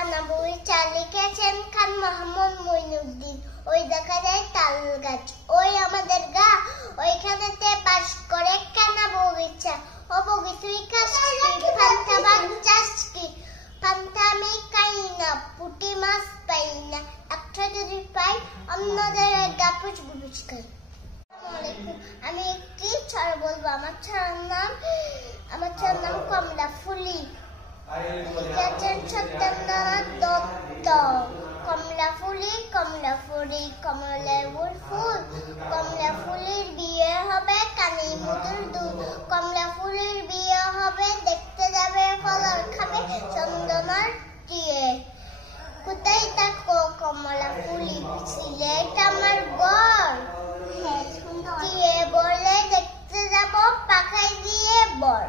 কানা বগিচা লিখেছেন খান মোহাম্মদ মঈনুদ্দিন। ওই দেখা যায় তাল গাছ, ওই আমাদের গা, ওইখানেতে বাস করে কানা বগিচা। ও বগি তুই খাস কি, পান্তা ভাত চাস কি? পান্তা আমি খাই না, পুঁটি মাছ পাই না, একটা যদি পাই অন্যদের গাপুস গুপুস খাই। আমি একটি ছড়া বলবো। আমার ছড়ার নাম কমলা ফুলি। লিখেছেন সত্যেন্দ্রনাথ দত্ত। কমলা ফুলি কমলালেবুর ফুল, কমলা ফুলির বিয়ে হবে কানে মধুর দুধ, কমলা ফুলির বিয়ে হবে দেখতে যাবে ফলার খাবে চন্দনার দিয়ে। কোথায় থাকো কমলা ফুলি? সিলেট আমার ঘর, দিয়ে বলে দেখতে যাব পাখাই দিয়ে বর।